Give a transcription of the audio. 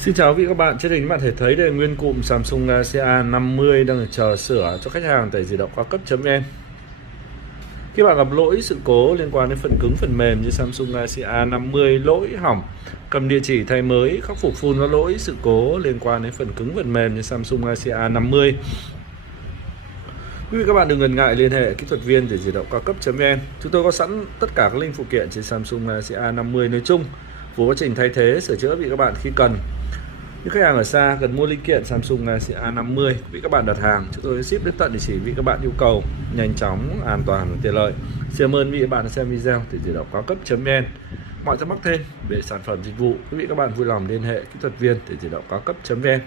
Xin chào quý vị các bạn, trên hình các bạn thể thấy đây là nguyên cụm Samsung Galaxy A50 đang được chờ sửa cho khách hàng tại di động cao cấp.vn. Khi bạn gặp lỗi sự cố liên quan đến phần cứng phần mềm như Samsung Galaxy A50 lỗi hỏng, cầm địa chỉ thay mới, khắc phục full các lỗi sự cố liên quan đến phần cứng phần mềm như Samsung Galaxy A50. Quý vị các bạn đừng ngần ngại liên hệ kỹ thuật viên để di động cao cấp.vn. Chúng tôi có sẵn tất cả các linh phụ kiện trên Samsung Galaxy A50 nói chung, với quá trình thay thế sửa chữa quý vị các bạn khi cần. Những khách hàng ở xa cần mua linh kiện Samsung Galaxy A50, quý vị các bạn đặt hàng chúng tôi ship đến tận địa chỉ quý vị các bạn yêu cầu, nhanh chóng, an toàn và tiện lợi. Xin ơn quý vị các bạn đã xem video từ di động cao cấp.vn. Mọi thắc mắc thêm về sản phẩm dịch vụ, quý vị các bạn vui lòng liên hệ kỹ thuật viên từ di động cao cấp.vn.